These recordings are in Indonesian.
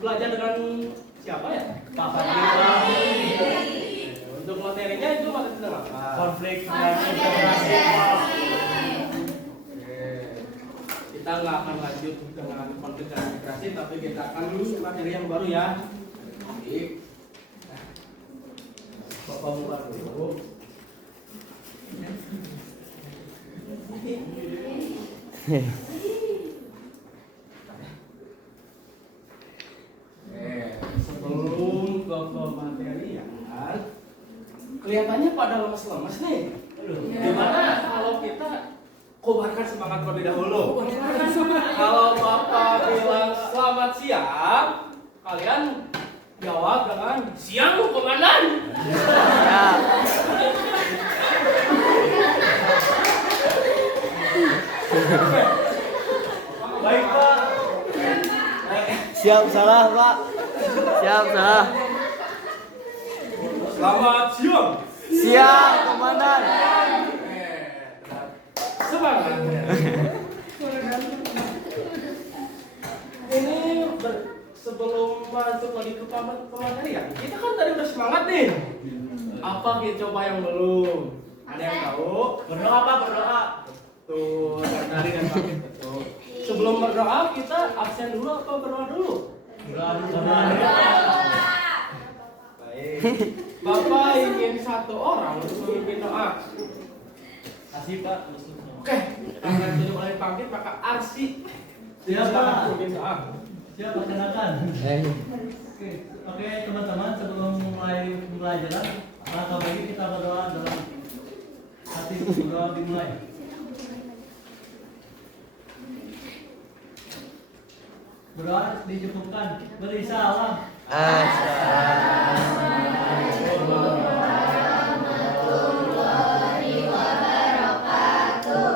belajar dengan siapa ya? Pak Fadil. Untuk materinya itu materi tentang apa? Konflik dan integrasi. Kita nggak akan lanjut dengan konflik dan integrasi, tapi kita akan dulu materi yang baru ya. Baik. Bapak buka dulu. Sebelum ke pematerian, kelihatannya pada lemes-lemes nih. Gimana kalau kita kobarkan semangat terlebih dahulu? Kalau Bapak bilang selamat siang, kalian jawab dengan siang komandan. Ya. Baik Pak. Siap salah, Pak. Siap salah. Selamat siang. Siap, komandan. Semangat. Ini sebelum masuk lagi ke pematerian, kita kan tadi udah semangat nih. Apa kita coba yang belum? Ada yang tahu? Berdoa Pak, berdoa. Tuh, dari dan pamit betul. Sebelum berdoa kita absen dulu atau berdoa dulu? Berdoa. Baik. Bapak ingin satu orang untuk memimpin doa. Kasih Pak. Oke, karena itu oleh pamit maka Arsi Siapa? memimpin doa. Siap, perkenalkan. Oke, teman-teman, sebelum mulai pembelajaran, langkah bagi kita berdoa dalam hati. Berdoa dimulai. Berdoa dicukupkan. Beri salam. Waalaikumsalam warahmatullahi wabarakatuh.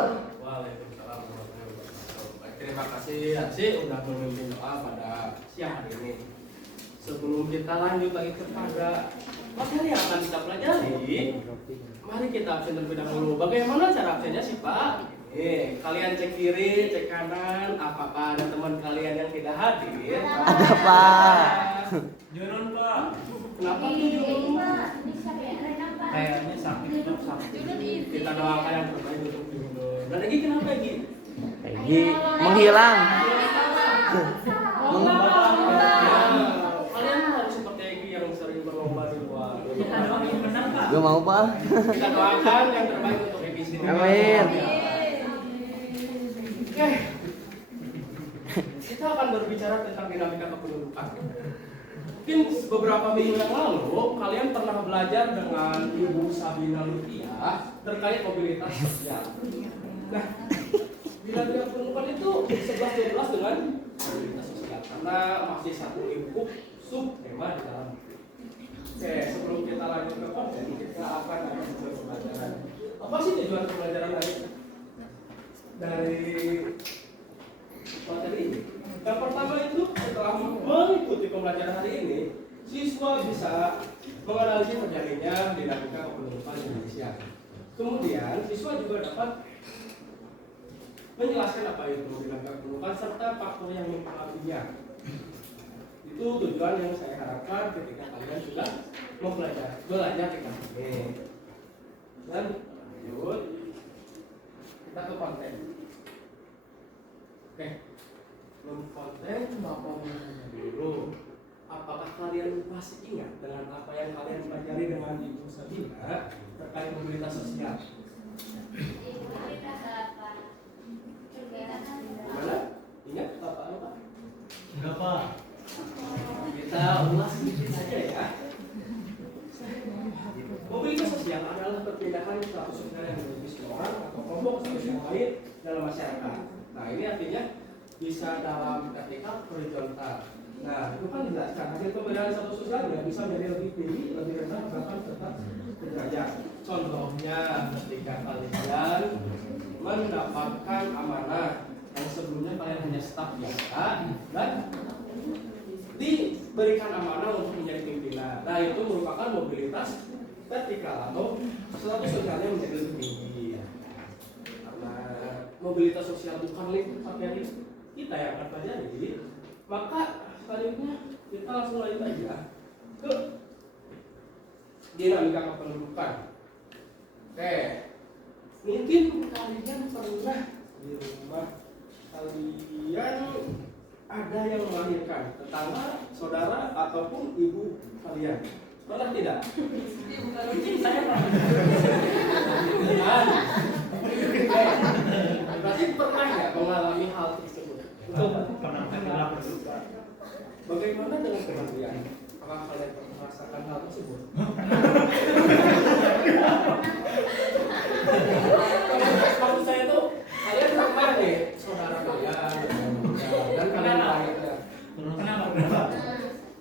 Baik, terima kasih Arsi udah memimpin doa pada siang hari ini. Sebelum kita lanjut lagi kepada materi yang akan kita pelajari, mari kita absen terlebih dahulu. Bagaimana cara absennya sih Pak? Nih, kalian cek kiri, cek kanan, apakah ada teman kalian yang tidak hadir? Ada, Pak. Junun Pak. Kenapa tuh Junun? Kayaknya sakit. Kita doakan yang terbaik untuk Junun. Dan Egi kenapa Egi? Egi menghilang. Kalian harus seperti Egi yang sering berlomba di luar. Kita doain menang Pak. Gue mau, Pak. Kita doakan yang terbaik untuk Egi sini. Amin. Oke. Kita akan berbicara tentang dinamika kependudukan. Mungkin beberapa minggu yang lalu kalian pernah belajar dengan Ibu Sabina Lutfiah terkait mobilitas sosial. Nah, dinamika kependudukan itu 11-12 dengan mobilitas sosial karena masih satu lingkup sub tema di dalam. Oke, sebelum kita lanjut ke konten, kita akan ada tujuan pembelajaran. Apa sih tujuan pembelajaran dari materi ini? Yang pertama itu setelah mengikuti pembelajaran hari ini, siswa bisa menganalisis terjadinya dinamika kependudukan Indonesia. Kemudian siswa juga dapat menjelaskan apa itu dinamika kependudukan serta faktor yang mempengaruhinya. Itu tujuan yang saya harapkan ketika kalian sudah belajar di kelas ini. Dan lanjut kita ke konten. Oke. Konten Bapak menanya dulu. Apakah kalian masih ingat dengan apa yang kalian pelajari dengan Ibu Sabina terkait mobilitas sosial? Gimana? Ingat apa? Enggak Pak. Kita ulas sedikit saja ya. Mobilitas sosial adalah perpindahan status sosial yang dari seseorang atau kelompok status yang lain dalam masyarakat. Nah, ini artinya bisa dalam vertikal horizontal. Nah, itu kan dijelaskan hasil pembedaan status sosial nggak bisa menjadi lebih tinggi, lebih rendah, bahkan tetap sederajat. Contohnya ketika kalian mendapatkan amanah yang sebelumnya kalian hanya staf biasa dan diberikan amanah untuk menjadi pimpinan. Nah, itu merupakan mobilitas vertikal atau status sosialnya menjadi lebih tinggi. Karena mobilitas sosial bukan lingkup materi kita yang akan pelajari, maka selanjutnya kita langsung lanjut aja ke dinamika kependudukan. Oke, mungkin kalian pernah di rumah kalian ada yang melahirkan, tetangga, saudara ataupun ibu kalian. Pernah tidak? Mungkin saya pernah. Berarti pernah ya mengalami hal tersebut? Pernah. Bagaimana dengan kalian? Apakah kalian pernah merasakan hal tersebut? Maksud saya tuh kalian pernah nih saudara kalian dan kalian lahirkan. Kenapa?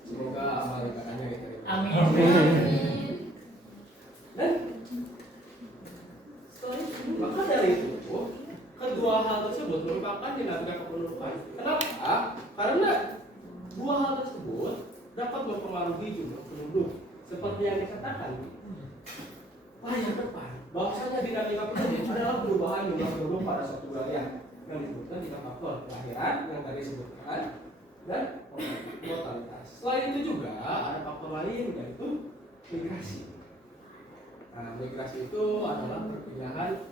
Semoga amal ibadahnya gitu. Amin. Dan maka dari itu kedua hal tersebut merupakan dinamika kependudukan. Kenapa? Karena dua hal tersebut dapat mempengaruhi jumlah penduduk. Seperti yang dikatakan layar depan, bahwasanya dinamika penduduk adalah perubahan jumlah penduduk pada suatu wilayah yang disebutkan tiga faktor: kelahiran yang tadi disebutkan dan mortalitas. Selain itu juga ada faktor lain yaitu migrasi. Nah, migrasi itu adalah perpindahan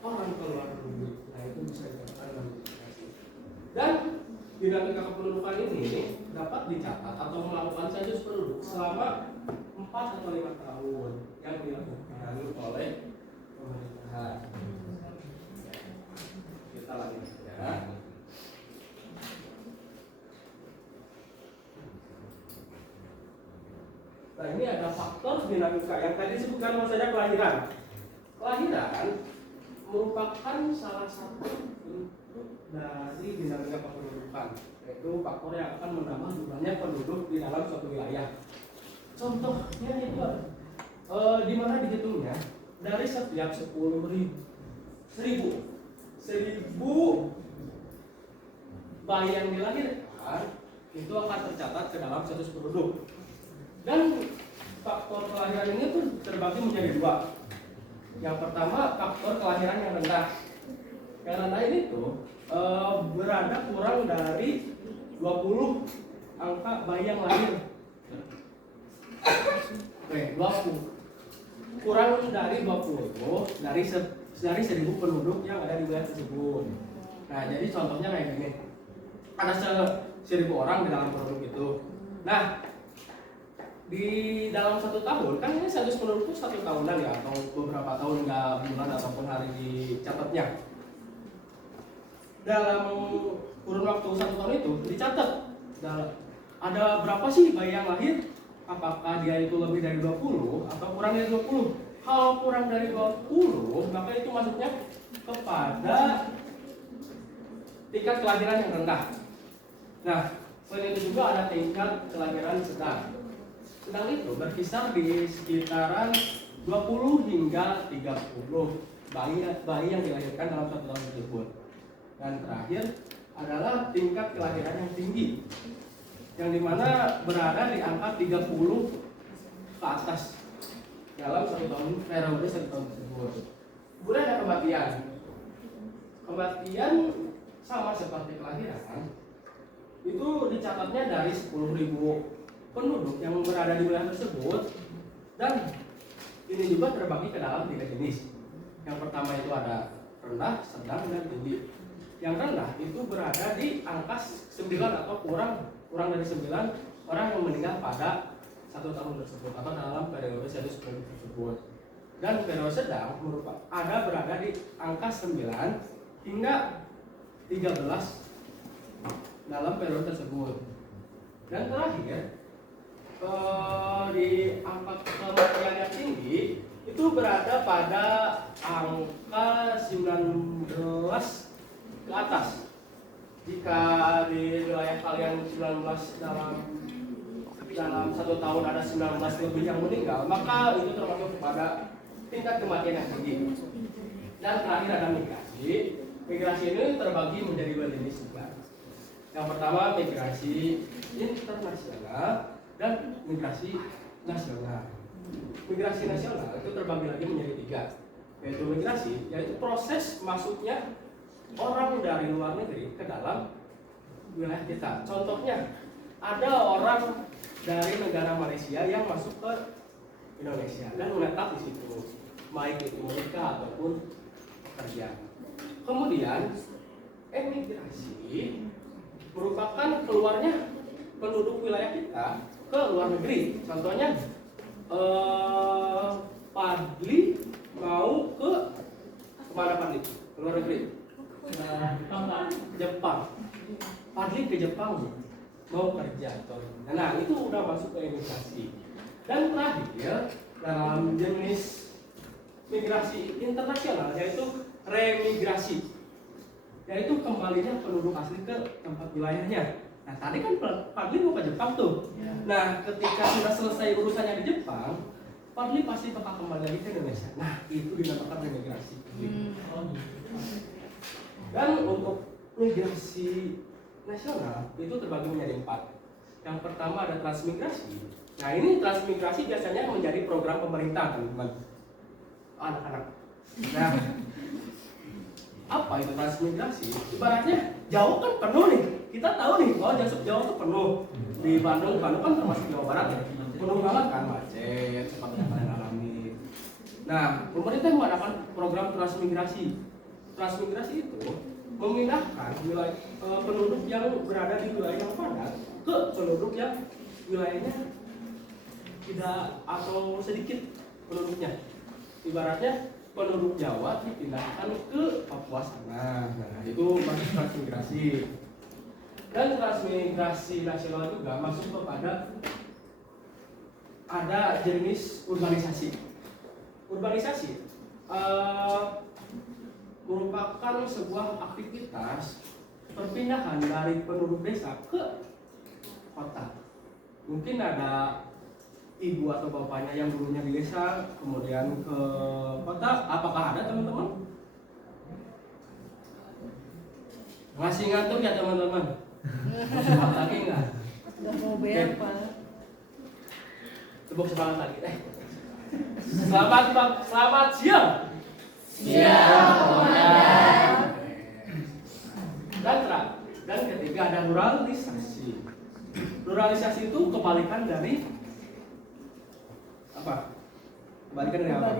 orang keluar negeri. Nah, itu bisa dikatakan dengan migrasi. Dan dinamika kependudukan ini dapat dicatat atau melakukan sensus penduduk selama 4 atau 5 tahun yang dilakukan oleh pemerintahan. Kita lanjut ya. Nah, ini ada faktor dinamika yang tadi disebutkan maksudnya kelahiran. Kelahiran merupakan salah satu bentuk dari dinamika kependudukan, yaitu faktor yang akan menambah jumlahnya penduduk di dalam suatu wilayah. Contohnya itu di mana dihitungnya dari setiap 10.000 bayi yang dilahirkan itu akan tercatat ke dalam status penduduk. Dan faktor kelahiran ini tuh terbagi menjadi dua. Yang pertama faktor kelahiran yang rendah. Yang rendah ini tuh berada kurang dari 20 angka bayi yang lahir. Oke, 20. Kurang dari 20 dari 1.000 penduduk yang ada di wilayah tersebut. Nah, jadi contohnya kayak gini. Ada 1.000 orang di dalam penduduk itu. Nah, di dalam 1 tahun, kan ini status penduduk 1 tahunan ya, atau beberapa tahun, nggak bulan ataupun hari dicatatnya. Dalam kurun waktu 1 tahun itu dicatat ada berapa sih bayi yang lahir, apakah dia itu lebih dari 20 atau kurang dari 20. Kalau kurang dari 20, maka itu masuknya kepada tingkat kelahiran yang rendah. Nah, selain itu juga ada tingkat kelahiran sedang. Sedang itu berkisar di sekitaran 20 hingga 30 bayi yang dilahirkan dalam 1 tahun tersebut. Dan terakhir adalah tingkat kelahiran yang tinggi, yang dimana berada di angka 30 ke atas dalam 1 tahun, periode 1 tahun tersebut. Kemudian ada kematian. Kematian sama seperti kelahiran, itu dicatatnya dari 10.000 penduduk yang berada di wilayah tersebut, dan ini juga terbagi ke dalam 3 jenis. Yang pertama itu ada rendah, sedang, dan tinggi. Yang rendah itu berada di angka 9 atau kurang dari 9 orang yang meninggal pada 1 tahun tersebut atau dalam periode 1 tahun tersebut. Dan periode sedang berada di angka 9 hingga 13 dalam periode tersebut. Dan terakhir di angka kematian yang tinggi itu berada pada angka 19 ke atas. Jika di wilayah kalian 19 dalam 1 tahun ada 19 lebih yang meninggal, maka itu termasuk kepada tingkat kematian yang tinggi. Dan terakhir ada migrasi. Migrasi ini terbagi menjadi 2 jenis juga. Yang pertama migrasi internasional dan migrasi nasional. Migrasi nasional itu terbagi lagi menjadi 3, yaitu migrasi, yaitu proses masuknya orang dari luar negeri ke dalam wilayah kita. Contohnya ada orang dari negara Malaysia yang masuk ke Indonesia dan menetap di situ, baik itu menikah ataupun pekerja. Kemudian emigrasi merupakan keluarnya penduduk wilayah kita ke luar negeri. Contohnya Padli mau ke kemana Padli? Ke luar negeri? Jepang. Padli ke Jepang mau kerja. Nah itu udah masuk ke emigrasi. Dan terakhir dalam jenis migrasi internasional yaitu remigrasi, yaitu kembalinya penduduk asli ke tempat wilayahnya. Nah tadi kan Padli mau ke Jepang tuh. Nah ketika sudah selesai urusannya di Jepang, Padli pasti bakal kembali lagi ke Indonesia. Nah itu dinamakan remigrasi. Dan untuk migrasi nasional itu terbagi menjadi 4. Yang pertama ada transmigrasi. Nah ini transmigrasi biasanya menjadi program pemerintah teman-teman, anak-anak. Nah apa itu transmigrasi? Ibaratnya jauh kan penuh nih. Kita tahu nih bahwa Jawa itu penuh. Di Bandung kan termasuk Jawa Barat ya. Penuh banget kan, macet, seperti yang kalian alami. Nah, pemerintah mengadakan program transmigrasi. Transmigrasi itu memindahkan wilayah penduduk yang berada di wilayah yang padat ke penduduk yang wilayahnya tidak atau sedikit penduduknya. Ibaratnya penduduk Jawa dipindahkan ke Papua sana. Nah, itu masuk transmigrasi. Dan transmigrasi nasional juga masuk kepada ada jenis urbanisasi. Urbanisasi merupakan sebuah aktivitas perpindahan dari penduduk desa ke kota. Mungkin ada ibu atau bapaknya yang dulunya di desa kemudian ke kota. Apakah ada teman-teman? Masih ngantuk ya teman-teman? Semangat lagi enggak? Udah mau bayar Pak. Tepuk semangat lagi. Selamat siang. Siang, Komandan. Dan ketiga ada ruralisasi. Ruralisasi itu kebalikan dari apa? Kebalikan dari apa?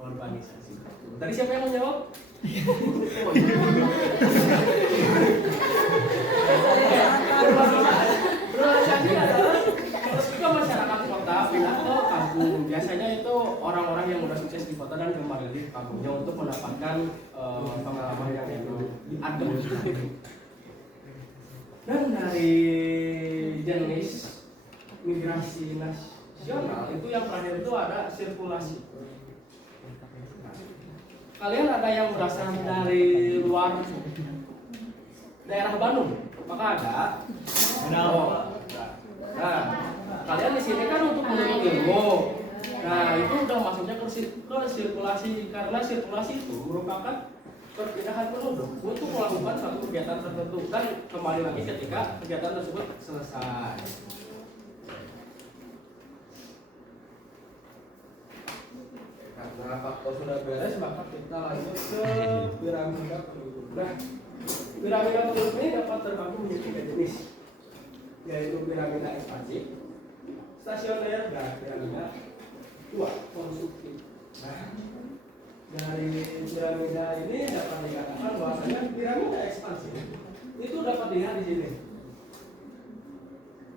Urbanisasi. Tadi siapa yang menjawab? Ruralisasi adalah ketika masyarakat kota pindah ke kampung. Biasanya itu orang-orang yang udah sukses di kota dan kembali di kampungnya untuk mendapatkan pengalaman yang adem. Dan dari jenis migrasi nasional itu yang terakhir itu ada sirkulasi. Kalian ada yang berasal dari luar daerah Bandung? Apakah ada? Nah, kalian di sini kan untuk menuntut ilmu. Nah, itu udah masuknya ke sirkulasi karena sirkulasi itu merupakan perpindahan penduduk untuk melakukan satu kegiatan tertentu dan kembali lagi ketika kegiatan tersebut selesai. Karena faktor sudah beres, maka kita lanjut ke piramida penduduk. Nah, piramida penduduk ini dapat terbagi menjadi 3 jenis, yaitu piramida ekspansif, stasioner, dan piramida 2 konsumtif. Nah, dari piramida ini dapat dikatakan bahwasanya piramida ekspansif itu dapat dilihat di sini.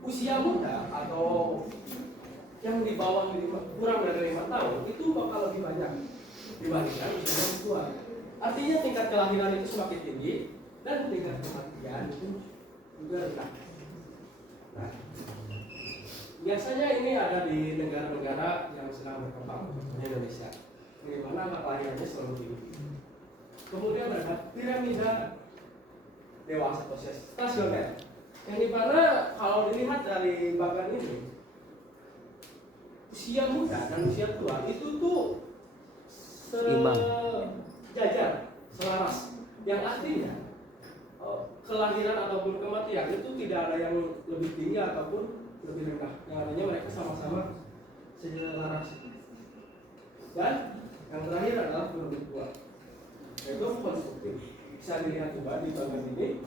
Usia muda atau yang di bawah kurang dari 5 tahun itu bakal lebih banyak dibandingkan usia yang tua. Artinya tingkat kelahiran itu semakin tinggi dan tingkat kematian itu juga rendah. Nah, biasanya ini ada di negara-negara yang sedang berkembang di Indonesia, di mana angka kelahirannya selalu tinggi. Kemudian ada piramida dewasa atau stasioner, yang dimana kalau dilihat dari bagan ini, usia muda dan usia tua itu tuh sejajar, selaras. Yang artinya kelahiran ataupun kematian itu tidak ada yang lebih tinggi ataupun lebih rendah. Yang artinya mereka sama-sama selaras. Dan yang terakhir adalah penduduk tua, yaitu konsumtif. Bisa dilihat juga di bagian ini,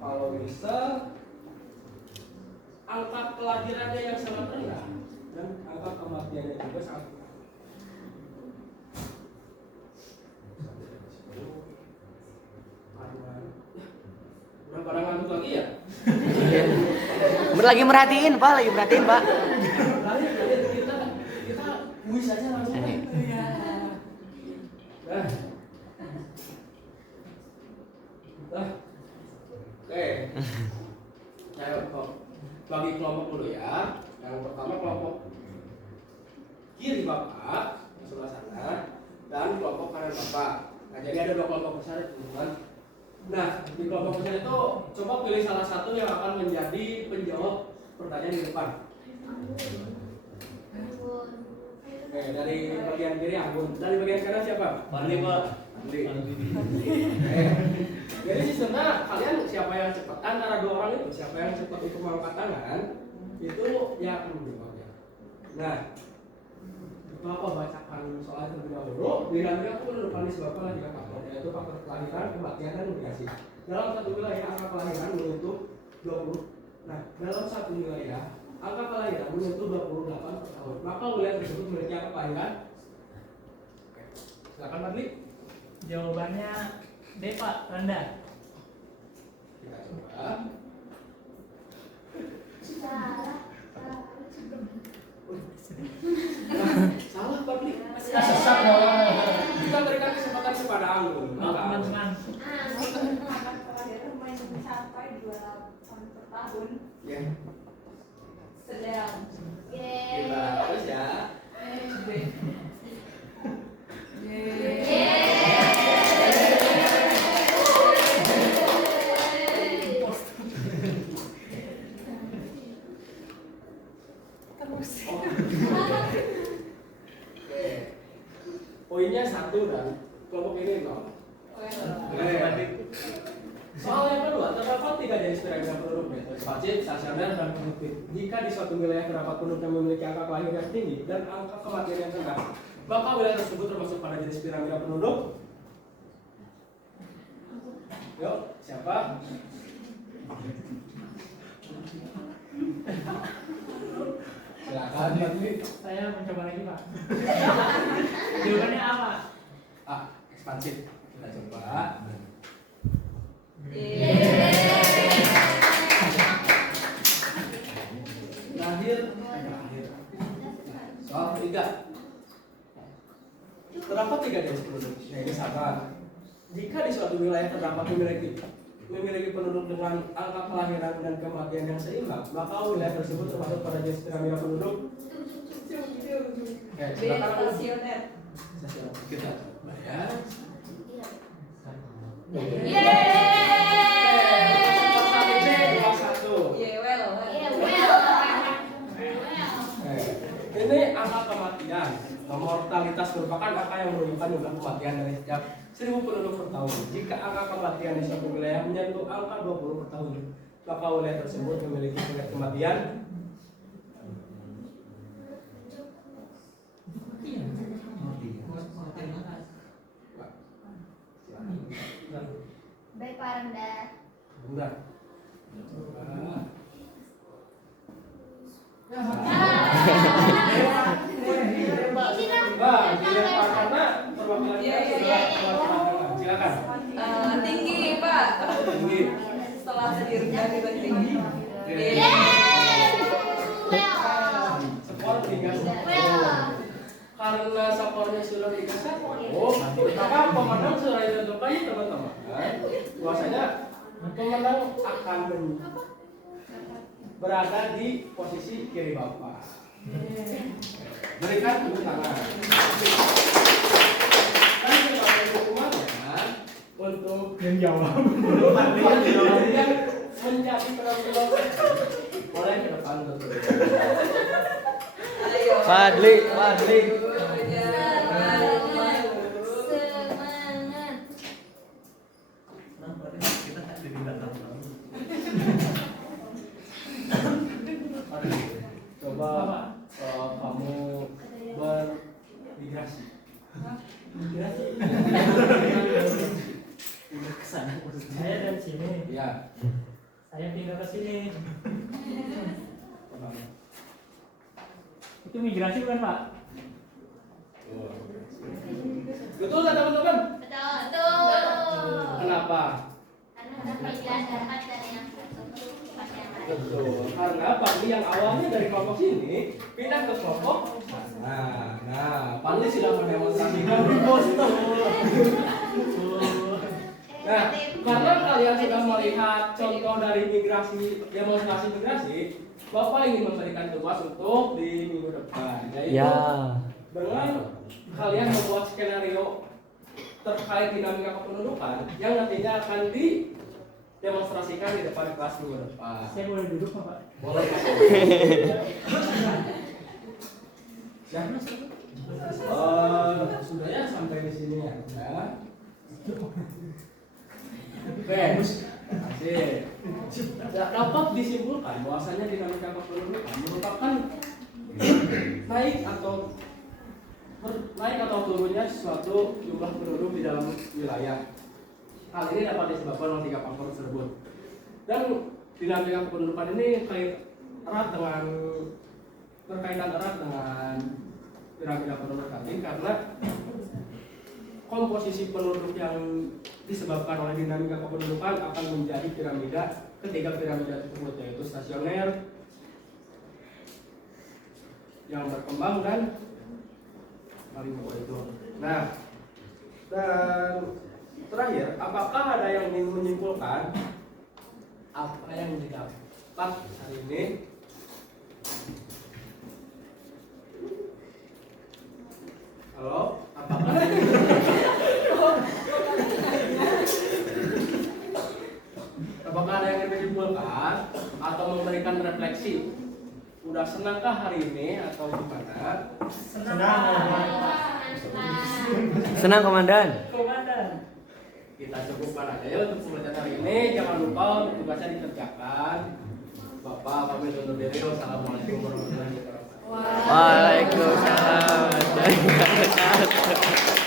kalau bisa angka kelahirannya yang sangat rendah dan angka kematiannya juga sangat rendah. Udah pada ngantuk lagi ya? Lagi merhatiin Pak, lagi merhatiin Pak. Kita kuis aja langsung. Nah. Oke. Saya bagi kelompok dulu ya. Yang pertama kelompok kiri Bapak, sebelah sana, dan kelompok kanan Bapak. Nah, jadi ada dua kelompok besar teman-teman. Nah, di kelompok besar itu coba pilih salah satu yang akan menjadi penjawab pertanyaan di depan. Oke, dari bagian kiri Anggun. Dari bagian kanan siapa? Fadli Pak. Fadli. Jadi sistemnya kalian siapa yang cepat antara dua orang itu, siapa yang cepat itu mengangkat tangan itu yang akan menjawabnya. Nah, Bapak bacakan soal terlebih dahulu. Dinamika kependudukan disebabkan oleh tiga faktor, yaitu faktor kelahiran, kematian, dan migrasi. Dalam satu wilayah angka kelahiran menyentuh 20. Nah, dalam satu wilayah angka kelahiran menyentuh 28 per tahun. Maka wilayah tersebut memiliki angka kelahiran. Oke. Silakan Fadli. Jawabannya D Pak, rendah. Kita coba. Salah Fadli. Sesat dong. Kita berikan kesempatan kepada Anggun. Maaf teman-teman. Angka kelahiran mencapai 28 per tahun. Ya. Sedang. Kita terus ya. Poinnya 1 dan kelompok ini 0. Soal yang kedua, terdapat 3 jenis piramida penduduk, yaitu spasif, stasioner, dan produktif. Jika di suatu wilayah terdapat penduduk yang memiliki angka kelahiran yang tinggi dan angka kematian yang rendah, maka wilayah tersebut termasuk pada jenis piramida penduduk. Yuk, siapa? Silakan, Fadli. Saya mencoba lagi Pak. Jawabannya apa? Ekspansif. Kita coba. Terakhir. Soal ketiga. Terdapat 3 jenis penduduk. Nah, ini sabar. Jika di suatu wilayah terdapat memiliki penduduk dengan angka kelahiran dan kematian yang seimbang, maka wilayah tersebut termasuk pada jenis piramida penduduk. Oke, silakan. Stasioner. Kita coba ya. Ini angka kematian. Mortalitas merupakan angka yang menunjukkan jumlah kematian dari setiap 1000 penduduk per tahun. Jika angka kematian di suatu wilayah menyentuh angka 20 per tahun, maka wilayah tersebut memiliki tingkat kematian. Baik Pak Rendah. Bentar. Karena perwakilannya silakan. Tinggi Pak. Tinggi. Setelah dirga juga tinggi. Skor 3-1. Karena skornya sudah 3-1, maka pemenang sudah ditentukan teman-teman. Bahwasanya pemenang akan berada di posisi kiri Bapak. Berikan tepuk tangan. Dan sebagai hukumannya untuk Yang jawab. yang menjadi penonton boleh ke depan dulu. Ayo. Fadli. Coba kamu bermigrasi. Saya dari sini. Ya. Saya pindah ke sini. Itu migrasi bukan Pak? Betul nggak teman-teman? Betul. Kenapa? Karena ada panggilan dapat dari yang satu pas yang lain. Betul, karena Panli yang awalnya dari kelompok sini pindah ke kelompok. Nah, Panli sudah mendemonstrasikan postur. Nah, karena kalian sudah melihat contoh dari migrasi, demonstrasi migrasi, Bapak ingin memberikan tugas untuk di minggu depan, yaitu dengan kalian membuat skenario terkait dinamika kependudukan yang nantinya akan didemonstrasikan di depan kelas minggu depan. Saya boleh duduk Pak? Boleh. Ya. Sudah ya sampai di sini ya. Oke, asik. Dapat disimpulkan bahwasanya dinamika kependudukan merupakan naik atau turunnya suatu jumlah penduduk di dalam wilayah. Hal ini dapat disebabkan oleh 3 faktor tersebut. Dan dinamika kependudukan ini berkaitan erat dengan dinamika penduduk ini karena komposisi penduduk yang disebabkan oleh dinamika kependudukan akan menjadi ketiga piramida tersebut, yaitu stasioner, yang berkembang dan paling bawah itu. Nah, dan terakhir, apakah ada yang ingin menyimpulkan apa yang didapat hari ini? Halo, apakah ada yang ingin menyimpulkan atau memberikan refleksi? Udah senangkah hari ini atau gimana? Senang komandan. Kita cukupkan aja ya untuk pembelajaran hari ini. Jangan lupa untuk tugasnya dikerjakan. Bapak pamit undur diri. Wassalamualaikum warahmatullahi wabarakatuh. Waalaikumsalam warahmatullahi wabarakatuh.